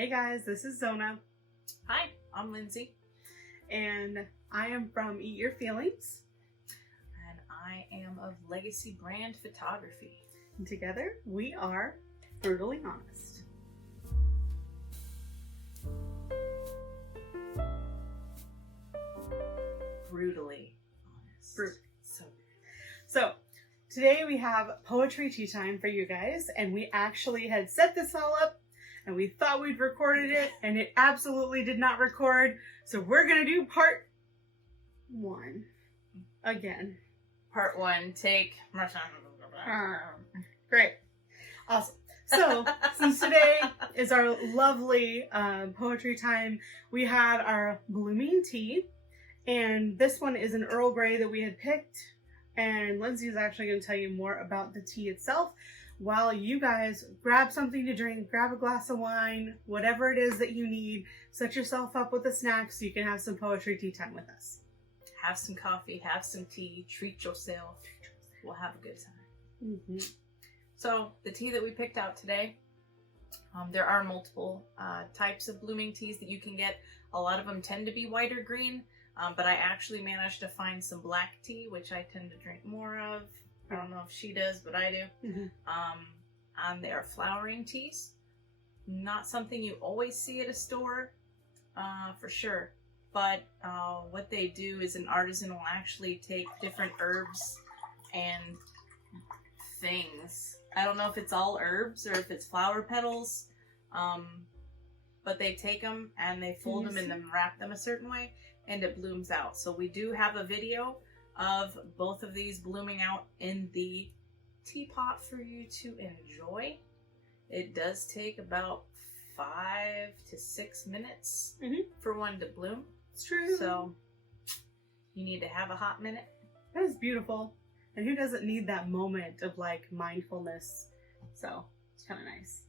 Hey guys, this is Zona. Hi, I'm Lindsay. And I am from Eat Your Feelings. And I am of Legacy Brand Photography. And together we are Brutally Honest. Brutally honest. So today we have poetry tea time for you guys, and we actually had set this all up and we thought we'd recorded it and it absolutely did not record. So we're gonna do part 1 again. Part 1, take. Great. Awesome. So, since today is our lovely poetry time, we had our blooming tea, and this one is an Earl Grey that we had picked, and Lindsay is actually going to tell you more about the tea itself while you guys grab something to drink, grab a glass of wine, whatever it is that you need, set yourself up with a snack so you can have some poetry tea time with us. Have some coffee, have some tea, treat yourself. We'll have a good time. Mm-hmm. So the tea that we picked out today, there are multiple types of blooming teas that you can get. A lot of them tend to be white or green, but I actually managed to find some black tea, which I tend to drink more of. I don't know if she does, but I do. Mm-hmm. And they are flowering teas. Not something you always see at a store, for sure. But what they do is an artisan will actually take different herbs and things. I don't know if it's all herbs or if it's flower petals, but they take them and they fold them and then wrap them a certain way and it blooms out. So we do have a video of both of these blooming out in the teapot for you to enjoy. It does take about 5 to 6 minutes for one to bloom. It's true. So you need to have a hot minute. That is beautiful. And who doesn't need that moment of like mindfulness? So it's kind of nice.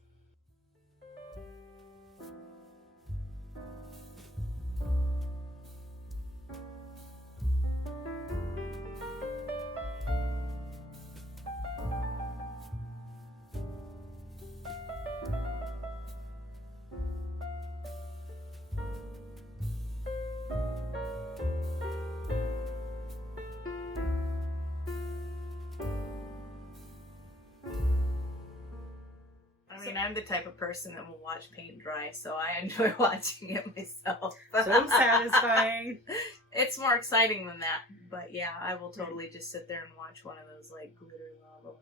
I mean, I'm the type of person that will watch paint dry, so I enjoy watching it myself. So satisfying. It's more exciting than that, but yeah, I will totally just sit there and watch one of those like glitter lava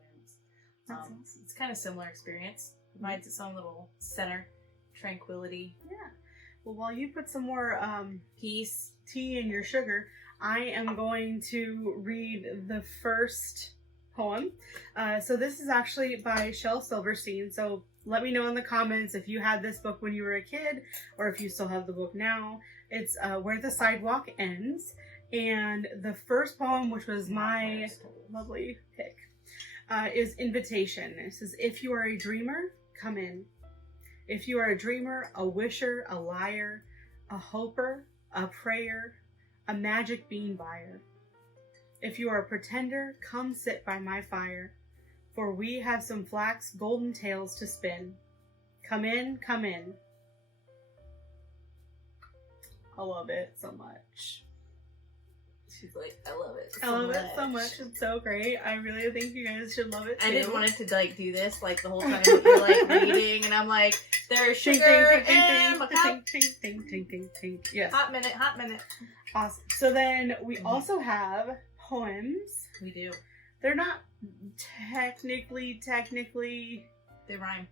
lamps. It's kind of similar experience. Provides its own little center, tranquility. Yeah. Well, while you put some more Peace. tea in your sugar, I am going to read the first poem. So this is actually by Shel Silverstein. So let me know in the comments if you had this book when you were a kid or if you still have the book now. It's Where the Sidewalk Ends. And the first poem, which was my lovely pick, is Invitation. It says, if you are a dreamer, come in. If you are a dreamer, a wisher, a liar, a hoper, a prayer, a magic bean buyer. If you are a pretender, come sit by my fire, for we have some flax golden tales to spin. Come in, come in. I love it so much. She's like, I love it I love it so much. It's so great. I really think you guys should love it too. I didn't want it to like do this like the whole time that you're like reading, and I'm like, there's sugar and a cup. Yes. Hot minute. Awesome. So then we also have poems. We do. They're not technically They rhyme.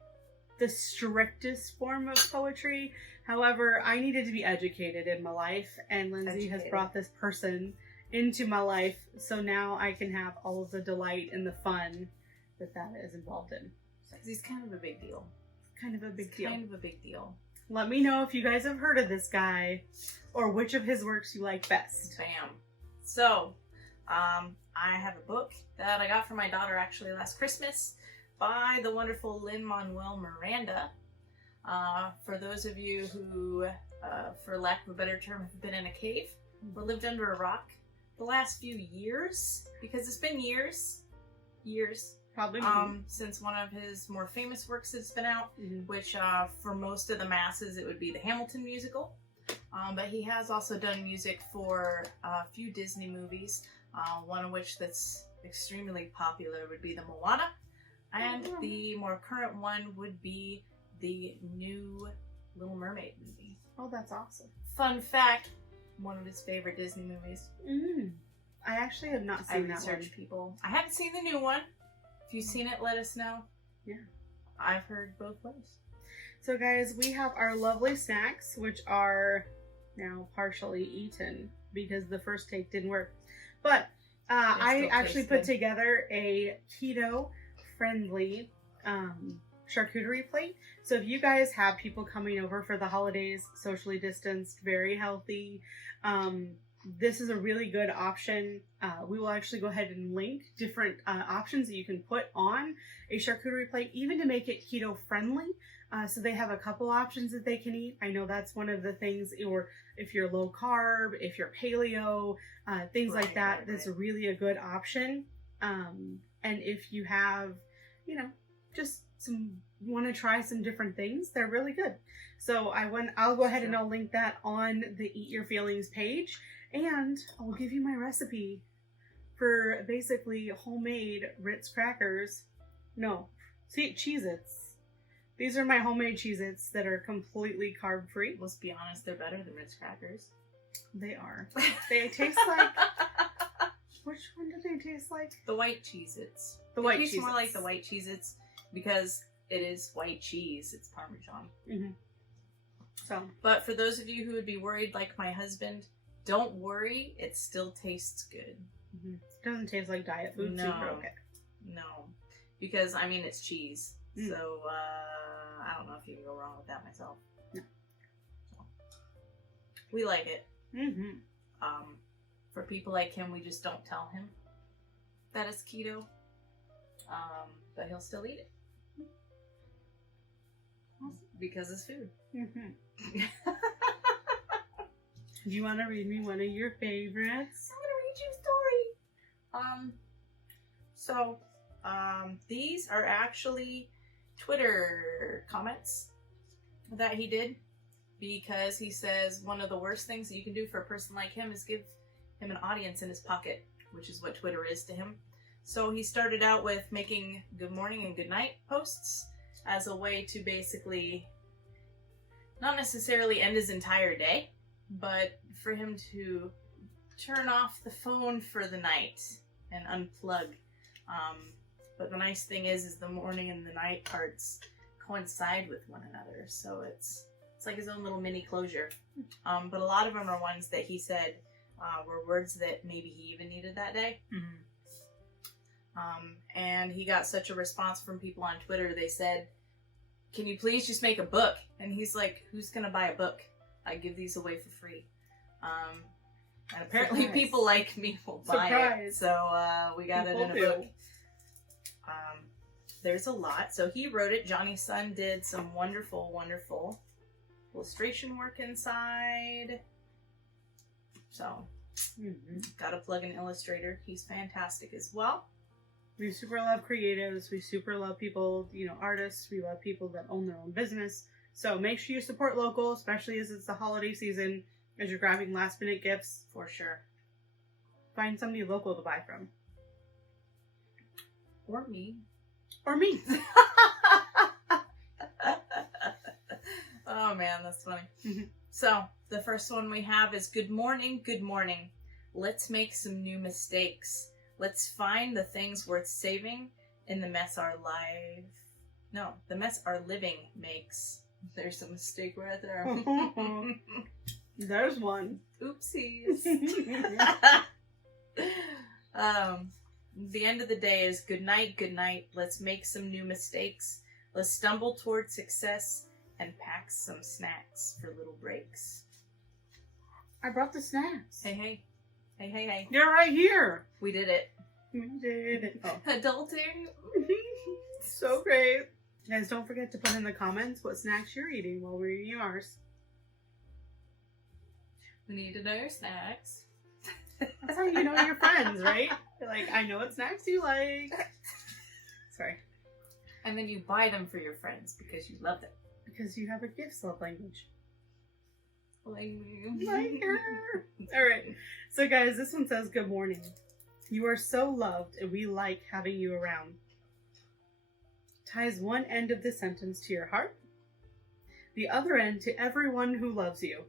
the strictest form of poetry. However, I needed to be educated in my life, and Lindsay has brought this person into my life, so now I can have all of the delight and the fun that is involved in. He's kind of a big deal. Kind of a big deal. Let me know if you guys have heard of this guy or which of his works you like best. Bam. So, I have a book that I got for my daughter actually last Christmas by the wonderful Lin-Manuel Miranda. For those of you who, for lack of a better term, have been in a cave or lived under a rock the last few years, because it's been years, Probably. Since one of his more famous works has been out, Mm-hmm. which for most of the masses it would be the Hamilton musical. But he has also done music for a few Disney movies, one of which that's extremely popular would be the Moana, and the more current one would be the new Little Mermaid movie. Oh, that's awesome. Fun fact, one of his favorite Disney movies. I actually have not seen that one. People. I haven't seen the new one. If you've seen it, let us know. Yeah. I've heard both ways. So guys, we have our lovely snacks, which are now partially eaten because the first take didn't work. But I actually put together a keto-friendly charcuterie plate. So if you guys have people coming over for the holidays, socially distanced, very healthy, this is a really good option. We will actually go ahead and link different options that you can put on a charcuterie plate, even to make it keto friendly. So they have a couple options that they can eat. I know that's one of the things, or if you're low carb, if you're paleo, things like that, that's really a good option. And if you have, you know, just want to try some different things, they're really good. So I'll go ahead and I'll link that on the Eat Your Feelings page, and I'll give you my recipe for basically homemade Ritz crackers. No, see, Cheez-Its. These are my homemade Cheez-Its that are completely carb free. Let's be honest, they're better than Ritz crackers. They are. They taste like. Which one do they taste like? The white Cheez-Its. The white Cheez-Its. It tastes more like the white Cheez-Its because it is white cheese. It's Parmesan. Mm-hmm. So, but for those of you who would be worried, like my husband, don't worry. It still tastes good. Mm-hmm. It doesn't taste like diet food. No. Super okay. No, because I mean it's cheese. Mm. So I don't know if you can go wrong with that myself. No. So, we like it. Mm-hmm. For people like him, we just don't tell him that it's keto. But he'll still eat it. Because it's food. Mm-hmm. Do you want to read me one of your favorites? I'm gonna read you a story. These are actually Twitter comments that he did, because he says one of the worst things that you can do for a person like him is give him an audience in his pocket, which is what Twitter is to him. So he started out with making good morning and good night posts as a way to basically not necessarily end his entire day, but for him to turn off the phone for the night and unplug. But the nice thing is the morning and the night parts coincide with one another, so it's like his own little mini closure. But a lot of them are ones that he said were words that maybe he even needed that day. Mm-hmm. And he got such a response from people on Twitter. They said, "Can you please just make a book?" And he's like, "Who's gonna buy a book? I give these away for free." And apparently Surprise. People like me will buy it. So we got it in a book. There's a lot. So he wrote it. Johnny's son did some wonderful, wonderful illustration work inside. So, gotta plug an illustrator. He's fantastic as well. We super love creatives. We super love people, you know, artists. We love people that own their own business. So make sure you support local, especially as it's the holiday season, as you're grabbing last minute gifts. For sure. Find somebody local to buy from. Or me. Or me. Oh man, that's funny. So, the first one we have is good morning, good morning. Let's make some new mistakes. Let's find the things worth saving in the mess our living makes. There's a mistake right there. There's one. Oopsies. The end of the day is good night, good night. Let's make some new mistakes. Let's stumble toward success and pack some snacks for little breaks. I brought the snacks. Hey, hey. Hey, hey, hey. They're right here. We did it. We did it. Oh. Adulting. So great. Guys, don't forget to put in the comments what snacks you're eating while we're eating ours. We need to know your snacks. That's how you know your friends, right? You're like, I know what snacks you like. Sorry. And then you buy them for your friends because you love them. Because you have a gifts love language. Like Alright. So guys, this one says, good morning. You are so loved and we like having you around. Ties one end of the sentence to your heart. The other end to everyone who loves you.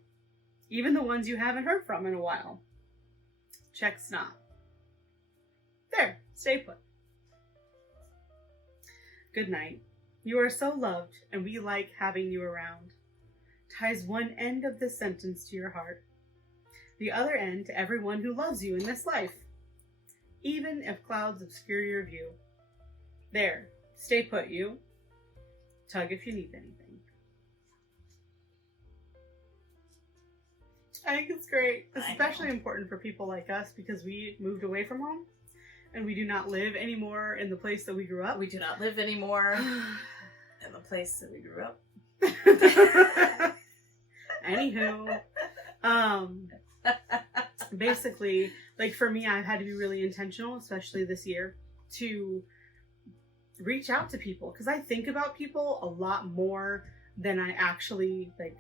Even the ones you haven't heard from in a while. Check snot. There. Stay put. Good night. You are so loved and we like having you around. Ties one end of the sentence to your heart. The other end to everyone who loves you in this life. Even if clouds obscure your view. There. Stay put, you. Tug if you need anything. I think it's great. Especially important for people like us because we moved away from home. And we do not live anymore in the place that we grew up. We do not live anymore in the place that we grew up. Anywho, basically, like for me, I've had to be really intentional, especially this year, to reach out to people because I think about people a lot more than I actually like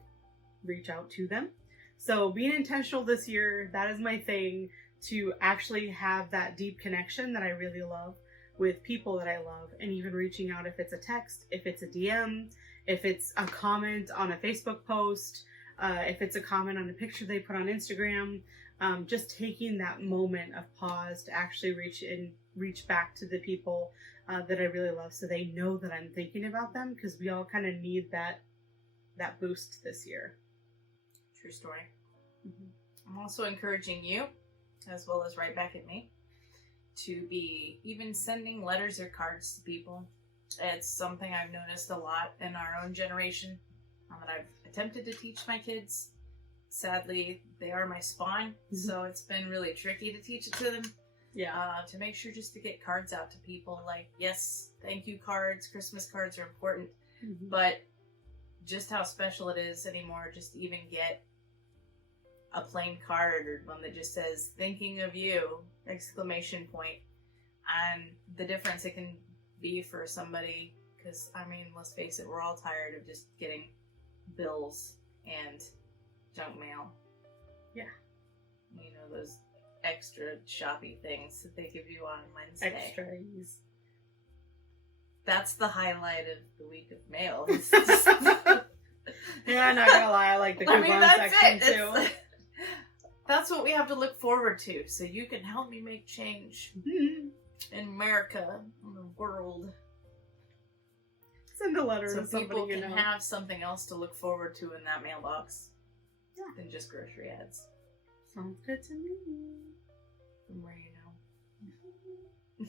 reach out to them. So being intentional this year, that is my thing, to actually have that deep connection that I really love with people that I love, and even reaching out if it's a text, if it's a DM, if it's a comment on a Facebook post, if it's a comment on a picture they put on Instagram, just taking that moment of pause to actually reach back to the people that I really love so they know that I'm thinking about them, because we all kind of need that boost this year. True story. Mm-hmm. I'm also encouraging you, as well as right back at me, to be even sending letters or cards to people. It's something I've noticed a lot in our own generation that I've attempted to teach my kids. Sadly, they are my spawn, so it's been really tricky to teach it to them. Yeah. To make sure just to get cards out to people. Like, yes, thank you cards, Christmas cards are important, but just how special it is anymore just to even get a plain card or one that just says thinking of you ! And the difference it can be for somebody, because I mean, let's face it, we're all tired of just getting bills and junk mail. Yeah. You know, those extra shoppy things that they give you on Wednesday. Extras. That's the highlight of the week of mail. Yeah, I'm not gonna lie, I like the coupon section too. That's what we have to look forward to, so you can help me make change in America, in the world. Send a letter so to somebody people you can know. have something else to look forward to in that mailbox than just grocery ads. Sounds good to me. From where you know.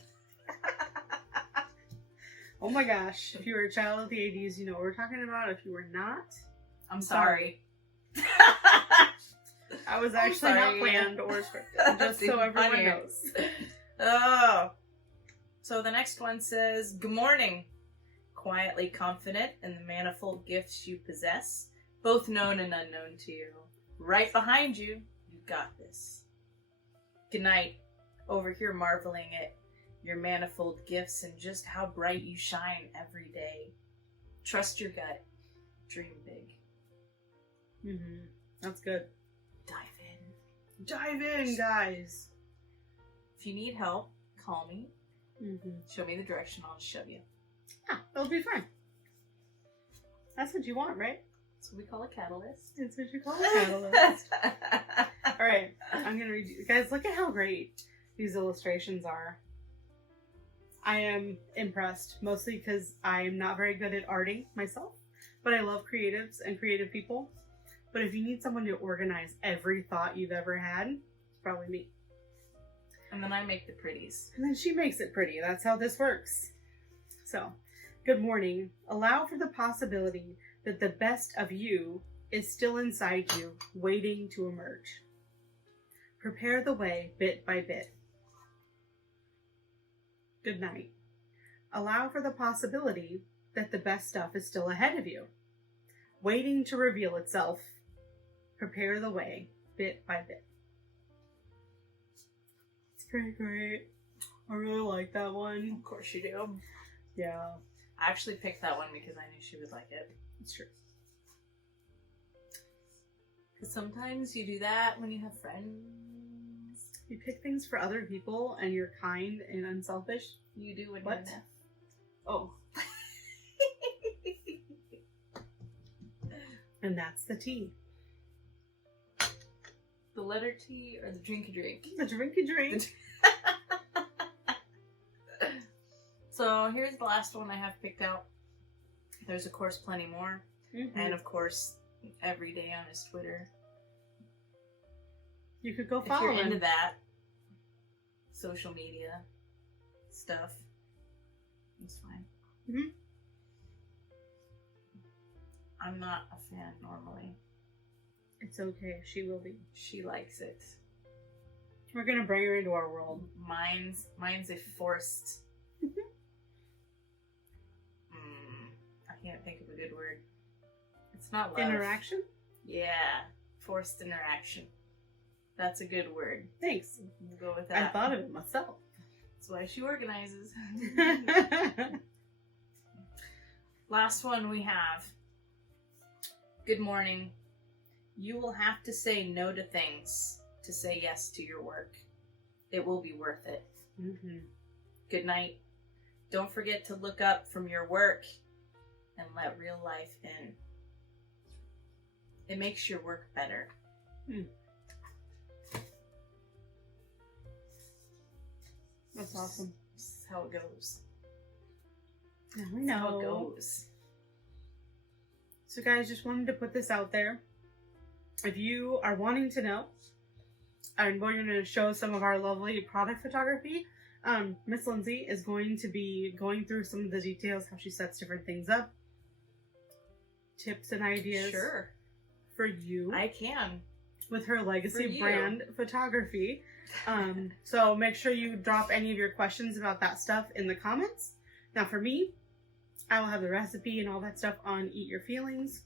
Oh my gosh, if you were a child of the 80s, you know what we're talking about. If you were not, I'm sorry. I was actually not planned or scripted, just so everyone knows. Oh. So the next one says, good morning. Quietly confident in the manifold gifts you possess, both known and unknown to you. Right behind you, you got this. Good night. Over here marveling at your manifold gifts and just how bright you shine every day. Trust your gut. Dream big. That's good. Dive in. Dive in, guys. If you need help, call me. Show me the direction, I'll shove you. Yeah, that'll be fine. That's what you want, right? That's what we call a catalyst. That's what you call a catalyst. Alright, I'm gonna read you. Guys, look at how great these illustrations are. I am impressed, mostly because I am not very good at arting myself, but I love creatives and creative people. But if you need someone to organize every thought you've ever had, it's probably me. And then I make the pretties. And then she makes it pretty. That's how this works. So, good morning. Allow for the possibility that the best of you is still inside you, waiting to emerge. Prepare the way bit by bit. Good night. Allow for the possibility that the best stuff is still ahead of you, waiting to reveal itself. Prepare the way bit by bit. It's pretty great. I really like that one. Of course you do. Yeah. I actually picked that one because I knew she would like it. It's true. Because sometimes you do that when you have friends. You pick things for other people and you're kind and unselfish. You do when What? you're enough. Oh. And that's the tea. The letter T or the drinky drink? The drinky drink. So here's the last one I have picked out. There's of course plenty more. Mm-hmm. And of course, every day on his Twitter. You could go If follow you're him. into that social media stuff, it's fine. Mm-hmm. I'm not a fan normally. It's okay. She will be. She likes it. We're gonna bring her into our world. Mine's a forced. I can't think of a good word. It's not love. Interaction? Yeah, forced interaction. That's a good word. Thanks. We'll go with that. I thought of it myself. That's why she organizes. Last one we have. Good morning. You will have to say no to things to say yes to your work. It will be worth it. Mm-hmm. Good night. Don't forget to look up from your work and let real life in. It makes your work better. That's awesome. This is how it goes. Yeah, we That's how it know. goes. So guys, just wanted to put this out there. If you are wanting to know, and we're going to show some of our lovely product photography, Miss Lindsay is going to be going through some of the details, how she sets different things up, tips and ideas Sure. for you I can. with her For legacy you. brand photography. So make sure you drop any of your questions about that stuff in the comments. Now for me, I will have the recipe and all that stuff on Eat Your Feelings.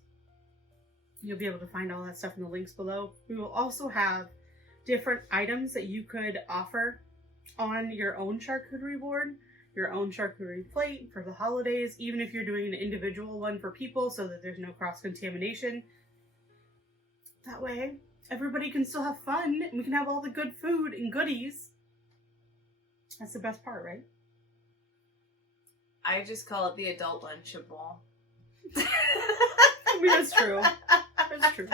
You'll be able to find all that stuff in the links below. We will also have different items that you could offer on your own charcuterie board, your own charcuterie plate for the holidays, even if you're doing an individual one for people so that there's no cross-contamination. That way, everybody can still have fun and we can have all the good food and goodies. That's the best part, right? I just call it the adult lunchable. I mean, that's true. That's true.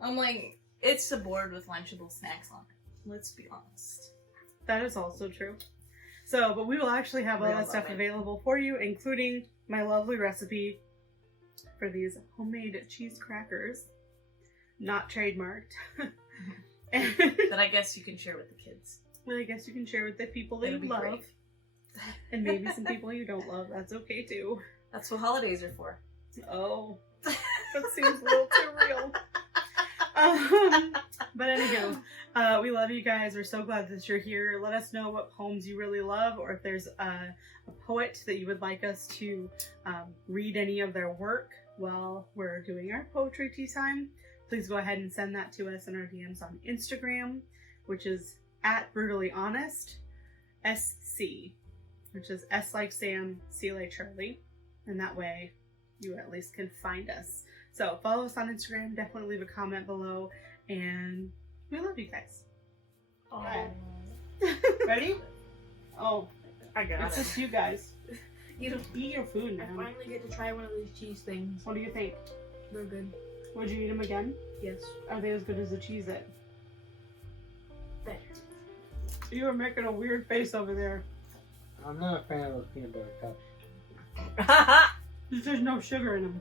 I'm like, it's a board with lunchable snacks on it. Let's be honest. That is also true. So, but we will actually have all Real that stuff love it. available for you, including my lovely recipe for these homemade cheese crackers. Not trademarked. And That I guess you can share with the kids. well, I guess you can share with the people that It'll you be love. great. And maybe some people you don't love. That's okay too. That's what holidays are for. Oh, that seems a little too real. But anywho, we love you guys. We're so glad that you're here. Let us know what poems you really love, or if there's a poet that you would like us to read any of their work while we're doing our poetry tea time. Please go ahead and send that to us in our DMs on Instagram, which is at Brewtally Honest SC, which is S like Sam, C like Charlie, and that way you at least can find us. So follow us on Instagram, definitely leave a comment below, and we love you guys. Alright. Ready? Oh, I got it's just you guys. You Eat your food, I man. finally get to try one of these cheese things. What do you think? They're good. Would you eat them again? Yes. Are they as good as the Cheez-It? Better. You were making a weird face over there. I'm not a fan of those peanut butter cups. There's no sugar in them.